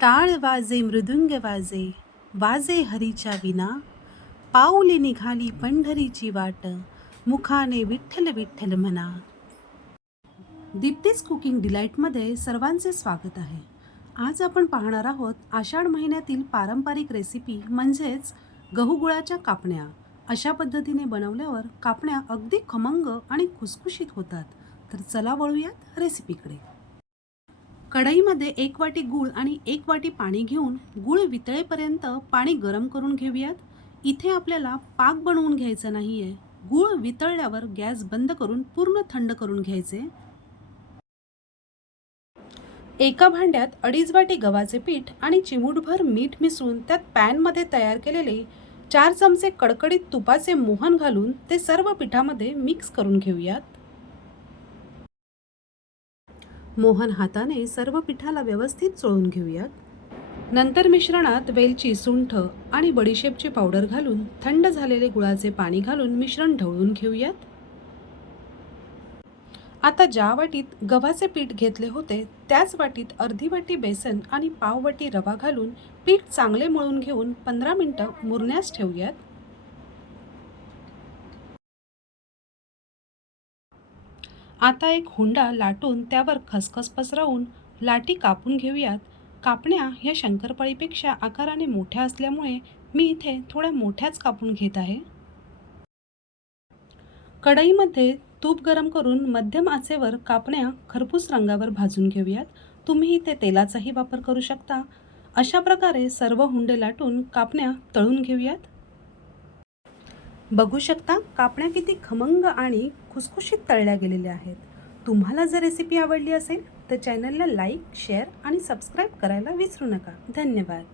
टाळ वाजे मृदुंग वाजे वाजे हरीच्या विना पाऊले निघाली पंढरीची वाट मुखाने विठ्ठल विठ्ठल म्हणा. दीप्तीज कुकिंग डिलाईटमध्ये सर्वांचे स्वागत आहे. आज आपण पाहणार आहोत आषाढ महिन्यातील पारंपरिक रेसिपी म्हणजेच गहूगुळाच्या कापण्या. अशा पद्धतीने बनवल्यावर कापण्या अगदी खमंग आणि खुसखुशीत होतात. तर चला वळूयात रेसिपीकडे. कढईमध्ये एक वाटी गूळ आणि एक वाटी पाणी घेऊन गूळ वितळेपर्यंत पाणी गरम करून घेऊयात. इथे आपल्याला पाक बनवून घ्यायचा नाही आहे गूळ वितळल्यावर गॅस बंद करून पूर्ण थंड करून घ्यायचे. एका भांड्यात अडीच वाटी गव्हाचे पीठ आणि चिमूटभर मीठ मिसळून त्यात पॅनमध्ये तयार केलेले चार चमचे कडकडीत तुपाचे मोहन घालून ते सर्व पिठामध्ये मिक्स करून घेऊयात. मोहन हाताने सर्व पिठाला व्यवस्थित चोळून घेऊयात. नंतर मिश्रणात वेलची सुंठ आणि बडीशेपची पावडर घालून थंड झालेले गुळाचे पाणी घालून मिश्रण ढवळून घेऊयात. आता ज्या वाटीत गव्हाचे पीठ घेतले होते त्याच वाटीत अर्धी वाटी बेसन आणि पाव वाटी रवा घालून पीठ चांगले मळून घेऊन पंधरा मिनटं मुरण्यास ठेवूयात. आता एक हुंडा लाटून त्यावर खसखस पसरवून लाटी कापून घेऊयात. कापण्या ह्या शंकरपाळीपेक्षा आकाराने मोठ्या असल्यामुळे मी इथे थोड्या मोठ्याच कापून घेत आहे. कढईमध्ये तूप गरम करून मध्यम आचेवर कापण्या खरपूस रंगावर भाजून घेऊयात. तुम्ही इथे तेलाचाही वापर करू शकता. अशा प्रकारे सर्व हुंडे लाटून कापण्या तळून घेऊयात. बघू शकता कापण्या किती खमंग आणि खुसखुशीत तळल्या गेलेल्या आहेत. तुम्हाला जर रेसिपी आवडली असेल तर चॅनलला लाईक शेअर आणि सबस्क्राईब करायला विसरू नका. धन्यवाद.